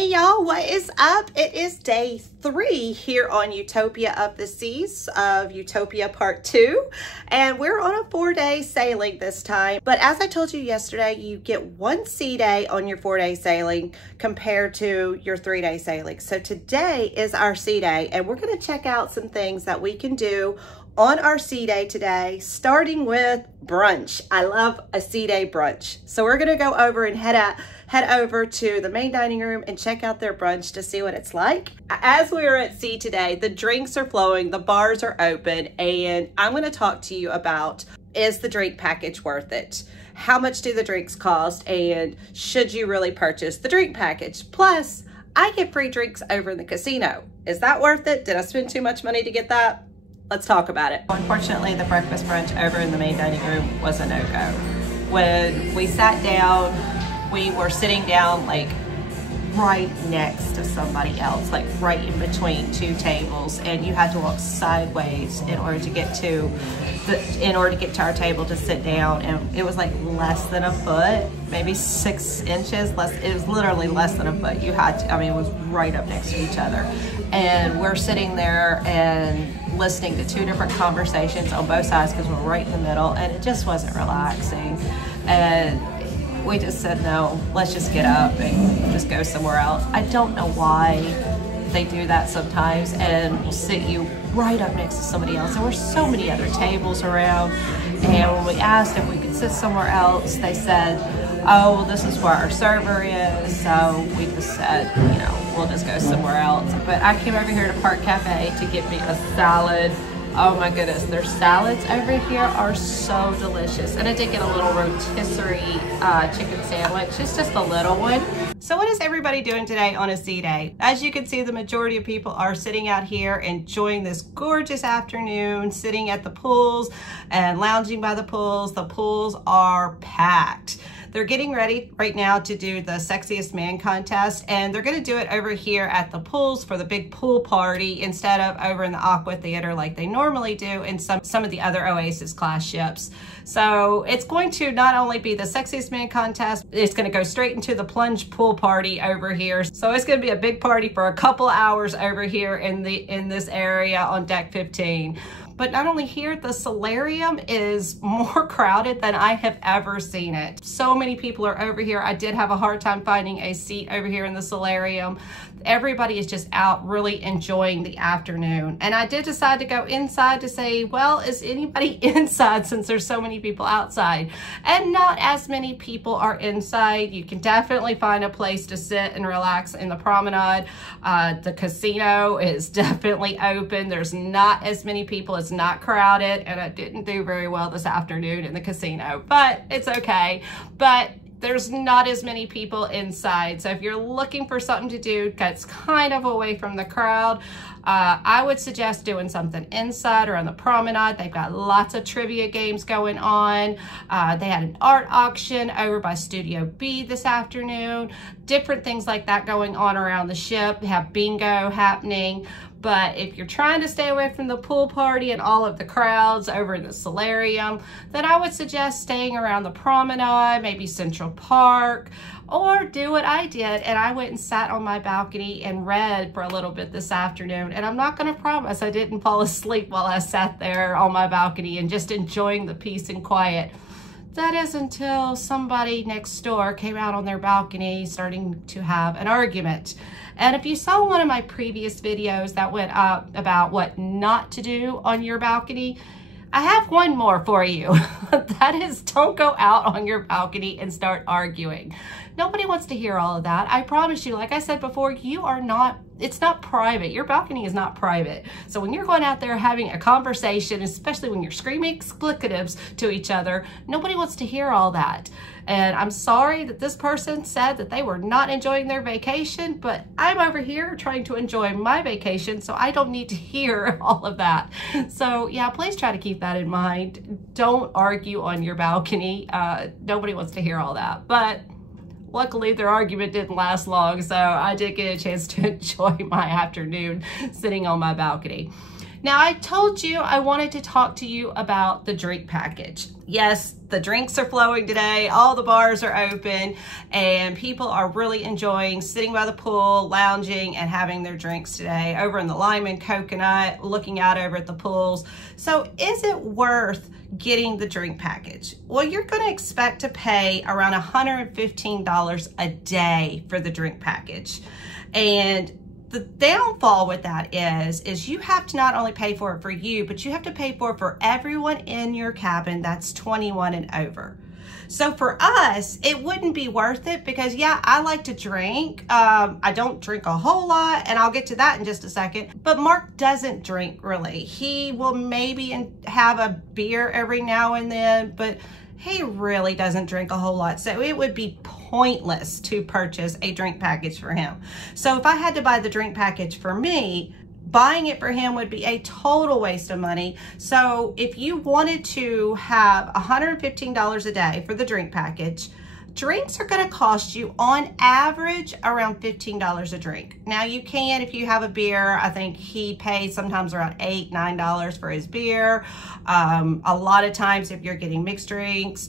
Hey y'all, what is up? It is day 3 here on Utopia of the Seas of Utopia Part 2, and we're on a 4-day sailing this time. But as I told you yesterday, you get 1 sea day on your 4-day sailing compared to your 3-day sailing. So today is our sea day, and we're going to check out some things that we can do on our sea day today, starting with brunch. I love a sea day brunch. So we're gonna go over and head over to the main dining room and check out their brunch to see what it's like. As we are at sea today, the drinks are flowing, the bars are open, and I'm gonna talk to you about, is the drink package worth it? How much do the drinks cost, and should you really purchase the drink package? Plus, I get free drinks over in the casino. Is that worth it? Did I spend too much money to get that? Let's talk about it. Unfortunately, the breakfast brunch over in the main dining room was a no-go. When we sat down, we were sitting down like right next to somebody else, like right in between 2 tables, and you had to walk sideways in order to get to our table to sit down. And it was like less than a foot, maybe 6 inches less. It was literally less than a foot. You had to, I mean, it was right up next to each other. And we're sitting there and listening to 2 different conversations on both sides because we're right in the middle, and it just wasn't relaxing. And we just said, no, let's just get up and just go somewhere else. I don't know why they do that sometimes, and will sit you right up next to somebody else. There were so many other tables around, and when we asked if we could sit somewhere else, they said, oh, well, this is where our server is. So we just said, you know, we'll just go somewhere else. But I came over here to Park Cafe to get me a salad. Oh my goodness, their salads over here are so delicious. And I did get a little rotisserie chicken sandwich. It's just a little one. So what is everybody doing today on a sea day? As you can see, the majority of people are sitting out here enjoying this gorgeous afternoon, sitting at the pools and lounging by the pools. The pools are packed. They're getting ready right now to do the Sexiest Man contest, and they're gonna do it over here at the pools for the big pool party instead of over in the Aqua Theater like they normally do in some of the other Oasis class ships. So it's going to not only be the Sexiest Man contest, it's gonna go straight into the plunge pool party over here. So it's gonna be a big party for a couple hours over here in this area on deck 15. But not only here, the solarium is more crowded than I have ever seen it. So many people are over here. I did have a hard time finding a seat over here in the solarium. Everybody is just out really enjoying the afternoon. And I did decide to go inside to say, well, is anybody inside since there's so many people outside? And not as many people are inside. You can definitely find a place to sit and relax in the promenade. The casino is definitely open. There's not as many people. It's not crowded, and I didn't do very well this afternoon in the casino, but it's okay. But there's not as many people inside. So if you're looking for something to do that's kind of away from the crowd, I would suggest doing something inside or on the promenade. They've got lots of trivia games going on. They had an art auction over by Studio B this afternoon. Different things like that going on around the ship. They have bingo happening. But if you're trying to stay away from the pool party and all of the crowds over in the solarium, then I would suggest staying around the promenade, maybe Central Park, or do what I did, and I went and sat on my balcony and read for a little bit this afternoon. And I'm not gonna promise I didn't fall asleep while I sat there on my balcony and just enjoying the peace and quiet. That is until somebody next door came out on their balcony starting to have an argument. And if you saw one of my previous videos that went up about what not to do on your balcony, I have one more for you. That is, don't go out on your balcony and start arguing. Nobody wants to hear all of that. I promise you, like I said before, it's not private. Your balcony is not private. So when you're going out there having a conversation, especially when you're screaming explicatives to each other, nobody wants to hear all that. And I'm sorry that this person said that they were not enjoying their vacation, but I'm over here trying to enjoy my vacation, so I don't need to hear all of that. So yeah, please try to keep that in mind. Don't argue on your balcony. Nobody wants to hear all that. But luckily, their argument didn't last long, so I did get a chance to enjoy my afternoon sitting on my balcony. Now, I told you I wanted to talk to you about the drink package. Yes, the drinks are flowing today. All the bars are open and people are really enjoying sitting by the pool, lounging and having their drinks today over in the Lime and Coconut, looking out over at the pools. So is it worth getting the drink package? Well, you're going to expect to pay around $115 a day for the drink package. And the downfall with that is you have to not only pay for it for you, but you have to pay for it for everyone in your cabin that's 21 and over. So for us, it wouldn't be worth it because, yeah, I like to drink. I don't drink a whole lot, and I'll get to that in just a second. But Mark doesn't drink, really. He will maybe have a beer every now and then, but he really doesn't drink a whole lot. So it would be pointless to purchase a drink package for him. So if I had to buy the drink package for me, buying it for him would be a total waste of money. So if you wanted to have $115 a day for the drink package, drinks are going to cost you on average around $15 a drink. Now you can, if you have a beer, I think he pays sometimes around $8, $9 for his beer. A lot of times if you're getting mixed drinks,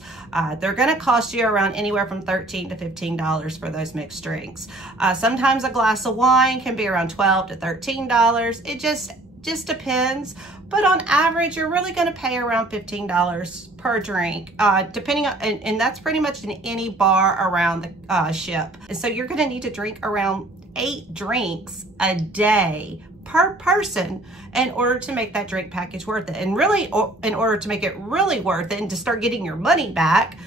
they're going to cost you around anywhere from $13 to $15 for those mixed drinks. Sometimes a glass of wine can be around $12 to $13. It just depends. But on average, you're really going to pay around $15 per drink, depending on, and that's pretty much in any bar around the ship. And so you're going to need to drink around 8 drinks a day per person in order to make that drink package worth it. And really, in order to make it really worth it and to start getting your money back,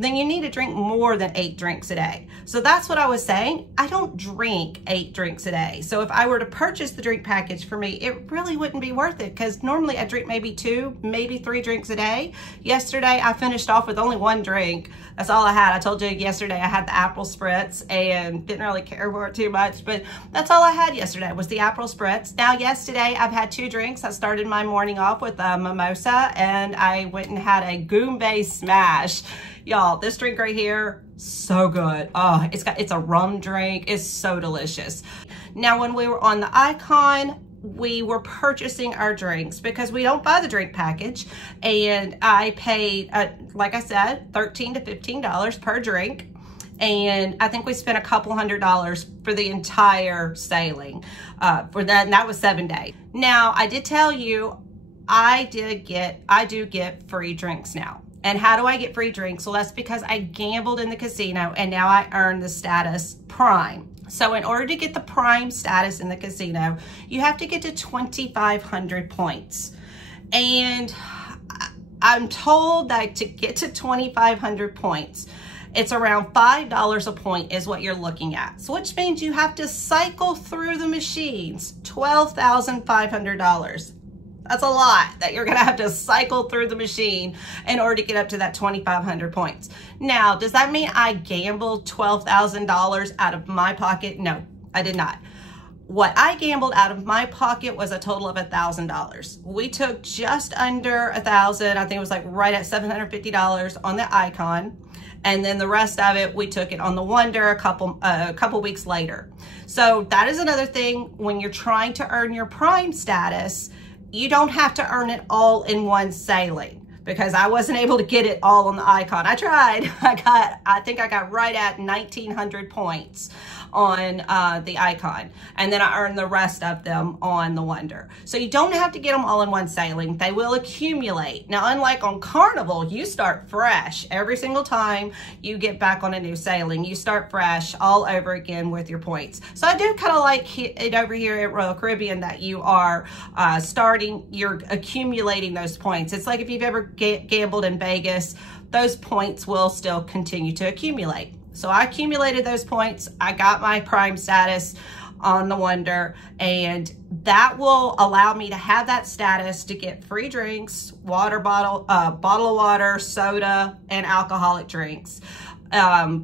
then you need to drink more than 8 drinks a day. So that's what I was saying. I don't drink 8 drinks a day. So if I were to purchase the drink package for me, it really wouldn't be worth it because normally I drink maybe 2, maybe 3 drinks a day. Yesterday, I finished off with only 1 drink. That's all I had. I told you yesterday I had the apple spritz and didn't really care for it too much, but that's all I had yesterday was the apple spritz. Now, yesterday I've had 2 drinks. I started my morning off with a mimosa and I went and had a Goombay smash. Y'all, this drink right here, so good. Oh, it's a rum drink. It's so delicious. Now, when we were on the Icon, we were purchasing our drinks because we don't buy the drink package. And I paid, like I said, $13 to $15 per drink. And I think we spent a couple $100 for the entire sailing for that. And that was 7 days. Now, I did tell you, I do get free drinks now. And how do I get free drinks? Well, that's because I gambled in the casino and now I earn the status Prime. So in order to get the Prime status in the casino, you have to get to 2,500 points. And I'm told that to get to 2,500 points, it's around $5 a point is what you're looking at. So which means you have to cycle through the machines, $12,500. That's a lot that you're gonna have to cycle through the machine in order to get up to that 2,500 points. Now, does that mean I gambled $12,000 out of my pocket? No, I did not. What I gambled out of my pocket was a total of $1,000. We took just under $1,000. I think it was like right at $750 on the Icon. And then the rest of it, we took it on the Wonder a couple weeks later. So that is another thing when you're trying to earn your Prime status. You don't have to earn it all in one sailing because I wasn't able to get it all on the Icon. I tried. I think I got right at 1,900 points on the Icon. And then I earned the rest of them on the Wonder. So you don't have to get them all in one sailing. They will accumulate. Now, unlike on Carnival, you start fresh. Every single time you get back on a new sailing, you start fresh all over again with your points. So I do kind of like it over here at Royal Caribbean that you are you're accumulating those points. It's like if you've ever gambled in Vegas, those points will still continue to accumulate. So I accumulated those points. I got my Prime status on the Wonder, and that will allow me to have that status to get free drinks, bottle of water, soda, and alcoholic drinks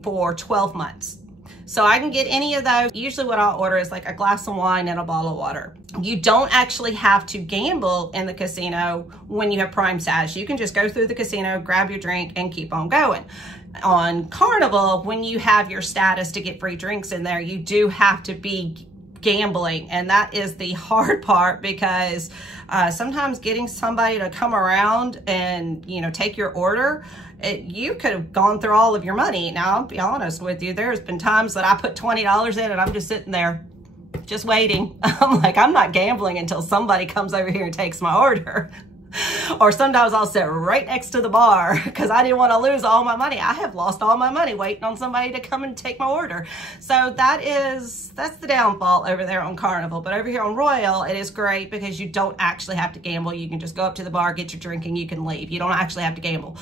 for 12 months. So I can get any of those. Usually what I'll order is like a glass of wine and a bottle of water. You don't actually have to gamble in the casino when you have Prime status. You can just go through the casino, grab your drink, and keep on going. On Carnival, when you have your status to get free drinks in there, you do have to be gambling, and that is the hard part, because sometimes getting somebody to come around and, you know, take your order, you could have gone through all of your money. Now, I'll be honest with you, there's been times that I put $20 in and I'm just sitting there just waiting. I'm like, I'm not gambling until somebody comes over here and takes my order. Or sometimes I'll sit right next to the bar because I didn't want to lose all my money. I have lost all my money waiting on somebody to come and take my order. So that's the downfall over there on Carnival. But over here on Royal, it is great because you don't actually have to gamble. You can just go up to the bar, get your drink, and you can leave. You don't actually have to gamble.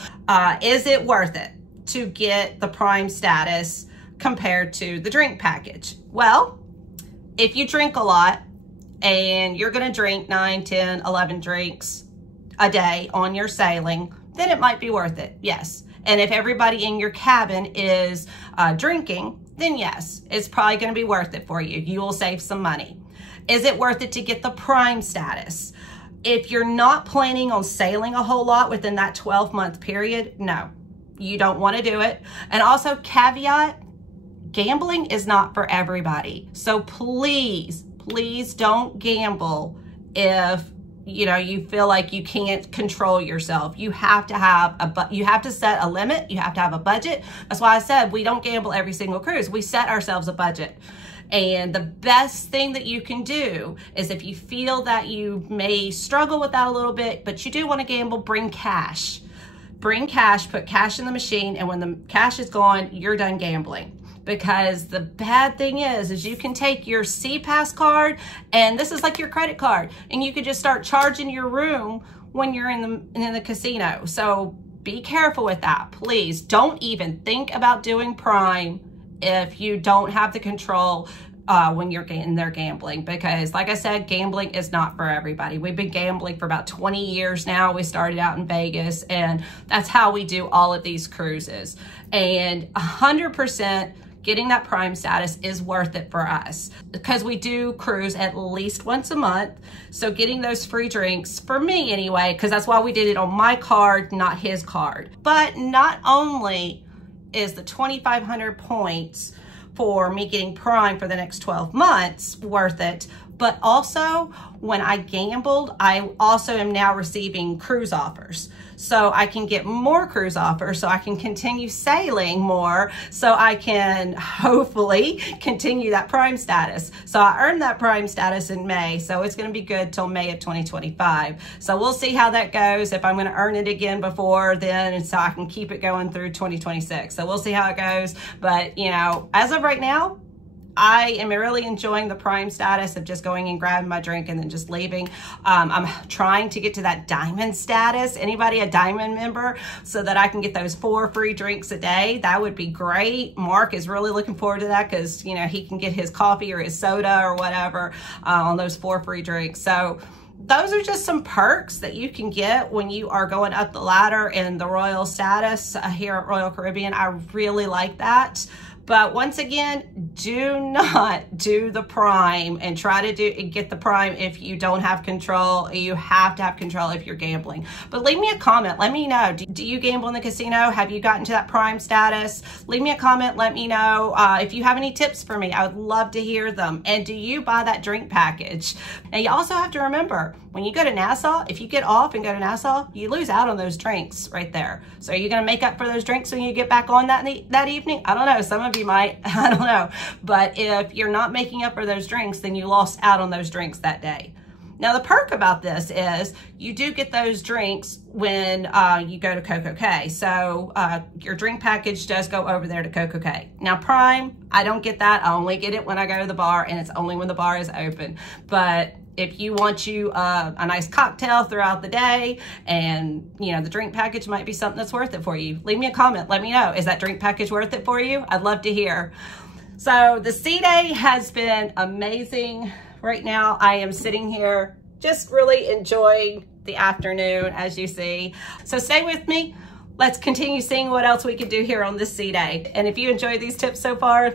Is it worth it to get the Prime status compared to the drink package? Well, if you drink a lot and you're going to drink 9, 10, 11 drinks a day on your sailing, then it might be worth it, yes. And if everybody in your cabin is drinking, then yes, it's probably going to be worth it for you. You will save some money. Is it worth it to get the Prime status? If you're not planning on sailing a whole lot within that 12-month period, no, you don't want to do it. And also, caveat, gambling is not for everybody. So please, please don't gamble if you feel like you can't control yourself. You have to have you have to set a limit. You have to have a budget. That's why I said we don't gamble every single cruise. We set ourselves a budget. And the best thing that you can do is, if you feel that you may struggle with that a little bit, but you do want to gamble, bring cash. Bring cash, put cash in the machine, and when the cash is gone, you're done gambling. Because the bad thing is you can take your SeaPass card, and this is like your credit card, and you could just start charging your room when you're in the casino. So be careful with that. Please don't even think about doing Prime if you don't have the control when you're in there gambling, because like I said, gambling is not for everybody. We've been gambling for about 20 years now. We started out in Vegas, and that's how we do all of these cruises. And 100% getting that Prime status is worth it for us, because we do cruise at least once a month. So getting those free drinks, for me anyway, because that's why we did it on my card, not his card. But not only is the 2,500 points for me getting Prime for the next 12 months worth it, but also when I gambled, I also am now receiving cruise offers. So I can get more cruise offers, so I can continue sailing more, so I can hopefully continue that Prime status. So I earned that Prime status in May, so it's going to be good till May of 2025. So we'll see how that goes, if I'm going to earn it again before then, and so I can keep it going through 2026. So we'll see how it goes. But, as of right now, I am really enjoying the Prime status of just going and grabbing my drink and then just leaving. I'm trying to get to that Diamond status. Anybody a Diamond member, so that I can get those 4 free drinks a day? That would be great. Mark is really looking forward to that, because he can get his coffee or his soda or whatever on those 4 free drinks. So those are just some perks that you can get when you are going up the ladder in the Royal status here at Royal Caribbean. I really like that. But once again, do not do the Prime and try to get the Prime if you don't have control. You have to have control if you're gambling. But leave me a comment. Let me know. Do you gamble in the casino? Have you gotten to that Prime status? Leave me a comment. Let me know if you have any tips for me. I would love to hear them. And do you buy that drink package? Now, you also have to remember, when you go to Nassau, if you get off and go to Nassau, you lose out on those drinks right there. So are you going to make up for those drinks when you get back on that evening? I don't know. Some of you might. I don't know. But if you're not making up for those drinks, then you lost out on those drinks that day. Now, the perk about this is you do get those drinks when you go to Coco Cay. So your drink package does go over there to Coco Cay. Now, Prime, I don't get that. I only get it when I go to the bar, and it's only when the bar is open. But if you want a nice cocktail throughout the day, and the drink package might be something that's worth it for you, leave me a comment. Let me know. Is that drink package worth it for you? I'd love to hear. So the sea day has been amazing. Right now, I am sitting here just really enjoying the afternoon, as you see. So stay with me. Let's continue seeing what else we can do here on this sea day. And if you enjoyed these tips so far,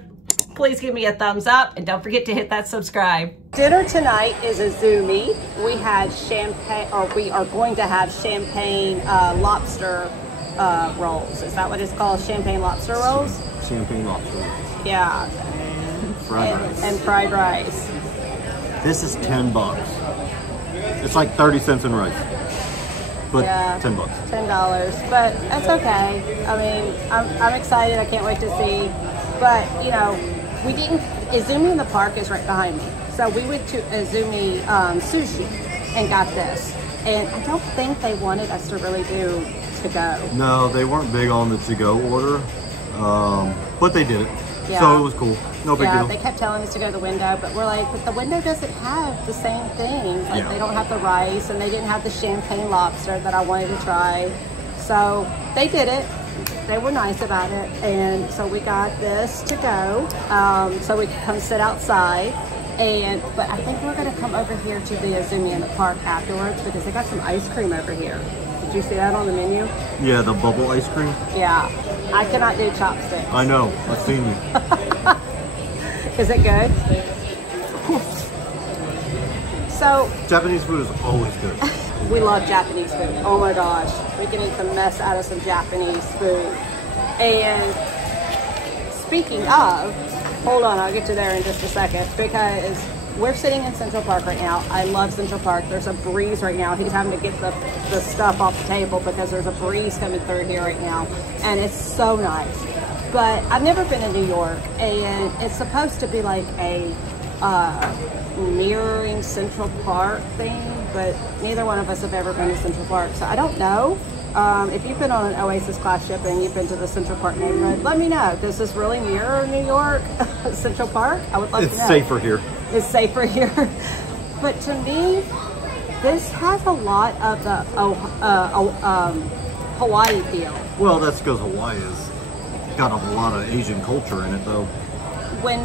please give me a thumbs up, and don't forget to hit that subscribe. Dinner tonight is IZUMI. We had champagne, or we are going to have champagne lobster rolls. Is that what it's called? Champagne lobster rolls? Champagne lobster rolls. Yeah. Fried rice. And fried rice. This is 10 bucks. It's like 30 cents in rice. But yeah, 10 bucks. $10, but that's okay. I mean, I'm excited. I can't wait to see. But, you know, we didn't, IZUMI in the park is right behind me. So we went to IZUMI Sushi and got this. And I don't think they wanted us to really do to-go. No, they weren't big on the to-go order, but they did it. Yeah. So it was cool. No big deal. They kept telling us to go to the window, but we're like, but the window doesn't have the same things. Like they don't have the rice, and they didn't have the champagne lobster that I wanted to try. So they did it. They were nice about it, and so we got this to go, so we could come sit outside. But I think we're gonna come over here to the IZUMI in the park afterwards because they got some ice cream over here. Did you see that on the menu? Yeah, the bubble ice cream. Yeah, I cannot do chopsticks. I know, I've seen you. Is it good? So Japanese food is always good. We love Japanese food. Oh my gosh, we can eat the mess out of some Japanese food. And speaking of, hold on, I'll get to there in just a second because we're sitting in Central Park right now. I love Central Park. There's a breeze right now. He's having to get the stuff off the table because there's a breeze coming through here right now. And it's so nice. But I've never been to New York, and it's supposed to be like a mirroring Central Park thing, but neither one of us have ever been to Central Park. So I don't know. If you've been on an Oasis class ship and you've been to the Central Park neighborhood, let me know. Does this really mirror New York Central Park? I would love to know. It's safer here. It's safer here. But to me, this has a lot of the Hawaii feel. Well, that's because Hawaii has got a lot of Asian culture in it, though. When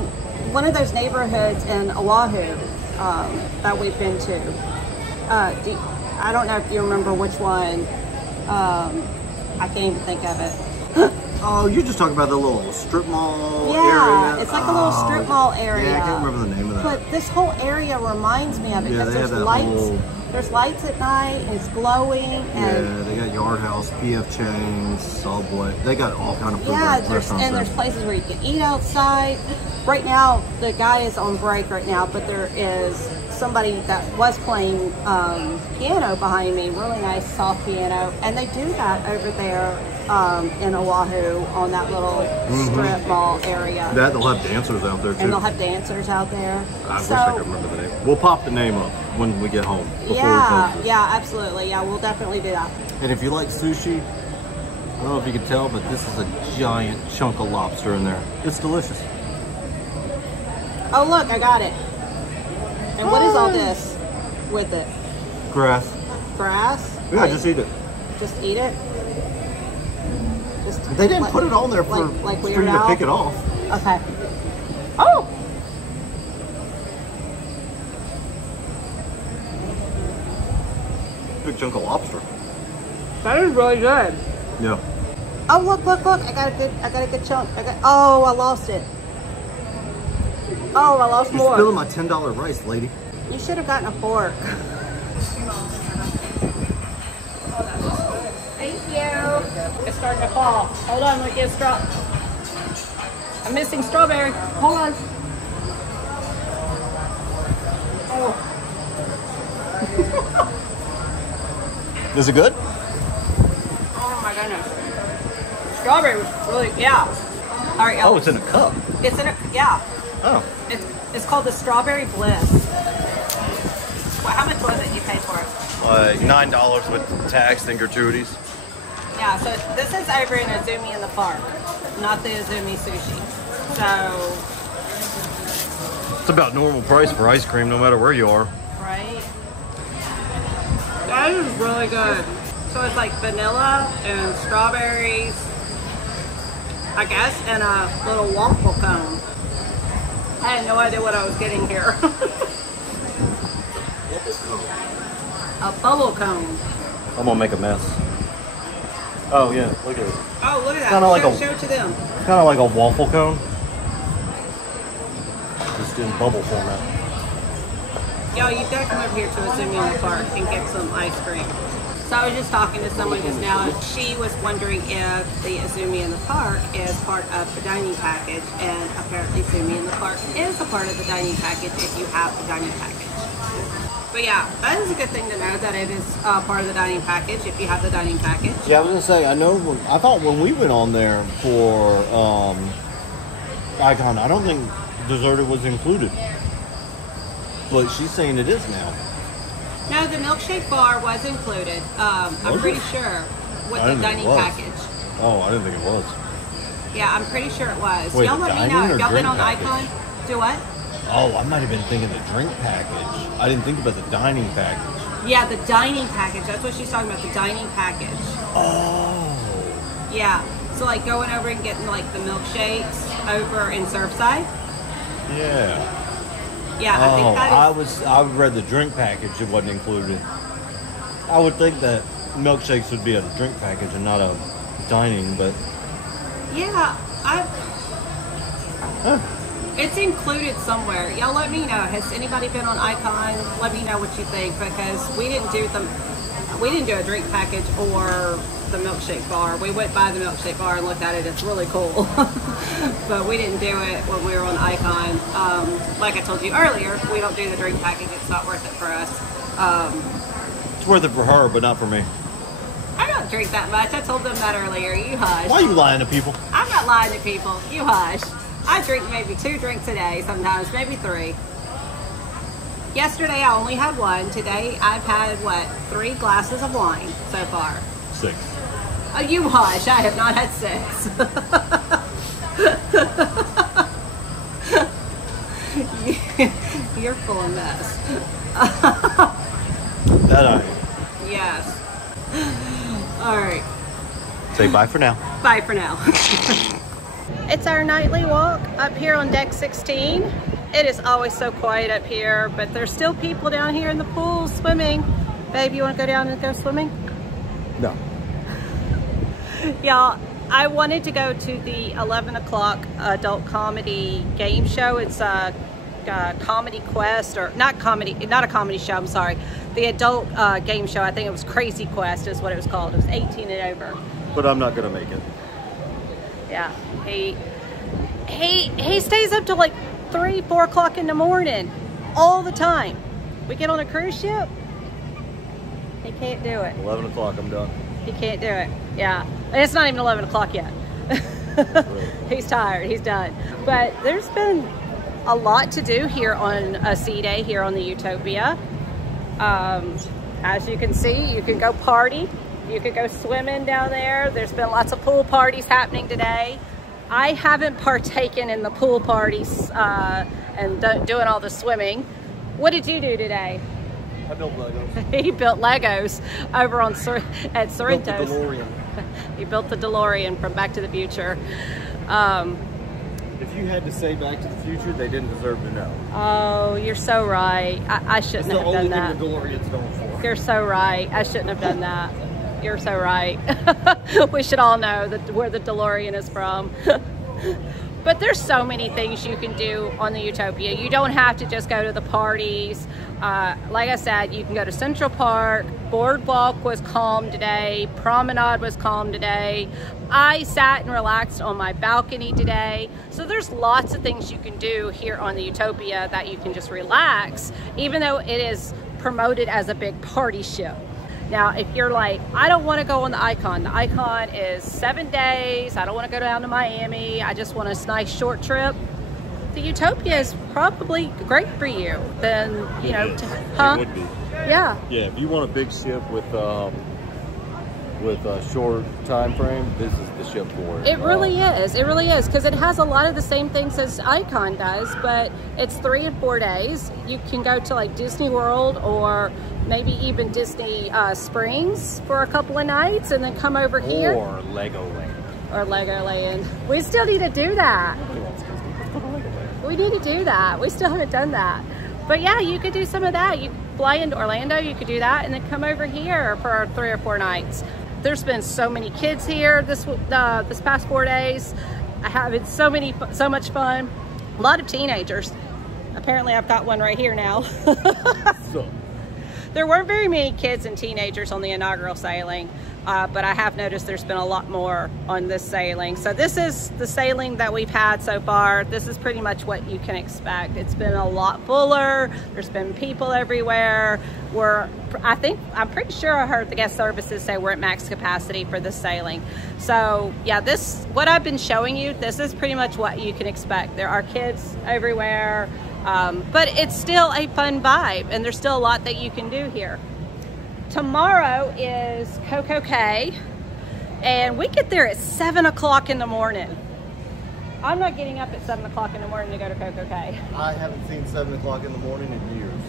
one of those neighborhoods in Oahu that we've been to, I don't know if you remember which one. I can't even think of it. Oh, you're just talking about the little strip mall area? Yeah, it's like a little strip mall area. Yeah, I can't remember the name of that. But this whole area reminds me of it because there's lights. There's lights at night, and it's glowing. And they got Yard House, PF Chang's, Subway. They got all kind of food restaurants. There's places where you can eat outside. Right now, the guy is on break right now, but there is somebody that was playing piano behind me, really nice soft piano, and they do that over there in Oahu on that little strip mall area. They'll have dancers out there too. And they'll have dancers out there. I wish I could remember the name. We'll pop the name up when we get home. Yeah, absolutely. Yeah, we'll definitely do that. And if you like sushi, I don't know if you can tell, but this is a giant chunk of lobster in there. It's delicious. Oh look, I got it. And what is all this with it? Grass. Grass? Yeah, just eat it. Just eat it? They didn't put it on there for you to pick it off. Okay. Oh! Big chunk of lobster. That is really good. Yeah. Oh look! I got a good chunk. Oh, I lost it. Oh, I lost more. You're spilling my $10 rice, lady. You should have gotten a fork. Thank you. It's starting to fall. Hold on, let me get a straw. I'm missing strawberry. Hold on. Oh. Is it good? Oh my goodness. Strawberry was really, yeah. All right, oh, it's in a cup. It's in a, yeah. Oh. It's called the Strawberry Bliss. Well, how much was it you paid for it? $9 with tax and gratuities. Yeah, so this is over in IZUMI in the park, not the IZUMI Sushi. So it's about normal price for ice cream, no matter where you are. Right. That is really good. So it's like vanilla and strawberries, I guess, and a little waffle cone. I had no idea what I was getting here. A bubble cone. I'm gonna make a mess. Oh yeah, look at it. Oh, look at that. Kinda like show it to them. Kind of like a waffle cone. Just in bubble format. Yo, you've got to come over here to IZUMI in the park and get some ice cream. So I was just talking to someone just now. She was wondering if the IZUMI in the Park is part of the dining package, and apparently IZUMI in the Park is a part of the dining package if you have the dining package. But yeah, that is a good thing to know that it is part of the dining package if you have the dining package. Yeah, I was gonna say, I thought when we went on there for Icon, I don't think dessert was included. But she's saying it is now. No, the milkshake bar was included. I'm pretty sure with the dining package. Oh, I didn't think it was. Yeah, I'm pretty sure it was. Wait, y'all let me know. Y'all been on Icon? Do what? Oh, I might have been thinking the drink package. I didn't think about the dining package. Yeah, the dining package. That's what she's talking about, the dining package. Oh. Yeah. So like going over and getting like the milkshakes over in Surfside. Yeah. Yeah, I think that is... I read the drink package, it wasn't included. I would think that milkshakes would be a drink package and not a dining, but... Yeah, it's included somewhere. Y'all let me know. Has anybody been on Icon? Let me know what you think, because we didn't do a drink package or the milkshake bar. We went by the milkshake bar and looked at it. It's really cool. But we didn't do it when we were on Icon. Like I told you earlier, we don't do the drink package. It's not worth it for us. It's worth it for her, but not for me. I don't drink that much. I told them that earlier. You hush. Why are you lying to people? I'm not lying to people. You hush. I drink maybe 2 drinks a day, sometimes maybe 3. Yesterday I only had 1. Today I've had, what, 3 glasses of wine so far. 6. Oh, you hush. I have not had 6. You're full of mess. That I am. Yes. All right. Say bye for now. Bye for now. It's our nightly walk up here on deck 16. It is always so quiet up here, but there's still people down here in the pool swimming. Babe, you want to go down and go swimming? No. Y'all, I wanted to go to the 11 o'clock adult comedy game show. It's a Comedy Quest, or not a comedy show, I'm sorry. The adult game show, I think it was Crazy Quest is what it was called. It was 18 and over. But I'm not gonna make it. Yeah, he stays up till like 3, 4 o'clock in the morning all the time. We get on a cruise ship, he can't do it. 11 o'clock, I'm done. He can't do it. Yeah, and it's not even 11 o'clock yet. He's tired, he's done. But there's been a lot to do here on a sea day here on the Utopia. As you can see, you can go party. You could go swimming down there. There's been lots of pool parties happening today. I haven't partaken in the pool parties and doing all the swimming. What did you do today? I built Legos. He built Legos over on at Sorrento's. Built the DeLorean. He built the DeLorean from Back to the Future. If you had to say Back to the Future, they didn't deserve to know. Oh, you're so right. I shouldn't have done that. It's the only thing the DeLorean's known for. You're so right. I shouldn't have done that. You're so right. We should all know where the DeLorean is from. But there's so many things you can do on the Utopia. You don't have to just go to the parties. Like I said, you can go to Central Park. Boardwalk was calm today. Promenade was calm today. I sat and relaxed on my balcony today. So there's lots of things you can do here on the Utopia that you can just relax, even though it is promoted as a big party ship. Now, if you're like, I don't want to go on the Icon is 7 days. I don't want to go down to Miami. I just want a nice short trip. The Utopia is probably great for you. Then, you know, It would be. Yeah. Yeah, if you want a big ship with a short time frame, this is the ship for it. It really is. It really is, because it has a lot of the same things as Icon does, but it's 3 and 4 days. You can go to like Disney World or maybe even Disney Springs for a couple of nights and then come over here. Or Legoland. Or Legoland. We still need to do that. We need to do that. We still haven't done that. But yeah, you could do some of that. You fly into Orlando, you could do that, and then come over here for 3 or 4 nights. There's been so many kids here this past 4 days. I have had so much fun. A lot of teenagers. Apparently I've got one right here now. There weren't very many kids and teenagers on the inaugural sailing, but I have noticed there's been a lot more on this sailing. So this is the sailing that we've had so far. This is pretty much what you can expect. It's been a lot fuller. There's been people everywhere. I'm pretty sure I heard the guest services say we're at max capacity for this sailing. So yeah, what I've been showing you, this is pretty much what you can expect. There are kids everywhere, but it's still a fun vibe, and there's still a lot that you can do here. Tomorrow is Coco Cay, and we get there at 7 o'clock in the morning. I'm not getting up at 7 o'clock in the morning to go to Coco Cay. I haven't seen 7 o'clock in the morning in years.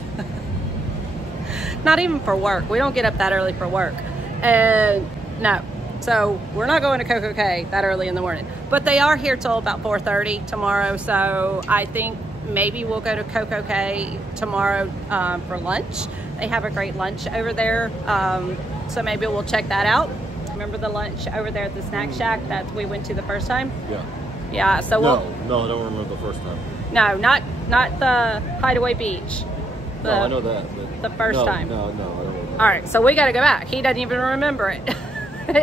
Not even for work. We don't get up that early for work. And no. So we're not going to Coco Cay that early in the morning. But they are here till about 4:30 tomorrow. So I think maybe we'll go to Coco Cay tomorrow for lunch. They have a great lunch over there. So maybe we'll check that out. Remember the lunch over there at the snack shack that we went to the first time? Yeah. Yeah, so No, I don't remember the first time. No, not the Hideaway Beach. No, I know that. But the first time. No, I don't remember. All right, so we got to go back. He doesn't even remember it.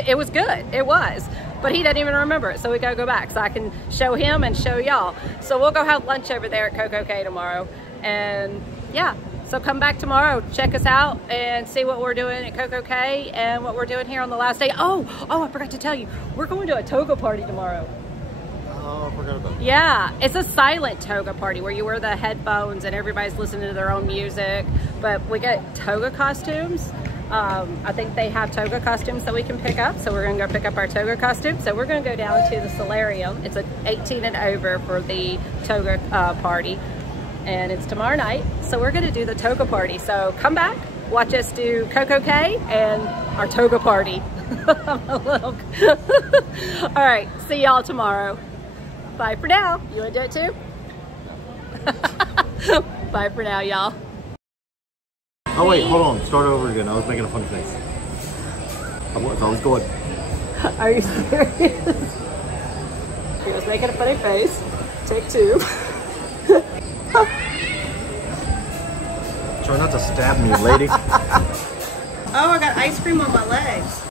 It was good. It was. But he doesn't even remember it, so we got to go back so I can show him and show y'all. So we'll go have lunch over there at Coco Cay tomorrow. And yeah, so come back tomorrow, check us out, and see what we're doing at Coco Cay and what we're doing here on the last day. Oh, I forgot to tell you. We're going to a toga party tomorrow. Oh, I forgot about that. Yeah, it's a silent toga party where you wear the headphones and everybody's listening to their own music. But we get toga costumes. I think they have toga costumes that we can pick up. So we're gonna go pick up our toga costume. So we're gonna go down to the solarium. It's a 18 and over for the toga party. And it's tomorrow night. So we're gonna do the toga party. So come back, watch us do Coco Cay and our toga party. I'm a little... All right, see y'all tomorrow. Bye for now. You wanna do it too? Bye for now, y'all. Oh wait, hold on. Start over again. I was making a funny face. I was going. Are you serious? He was making a funny face. Take two. Try not to stab me, lady. Oh, I got ice cream on my legs.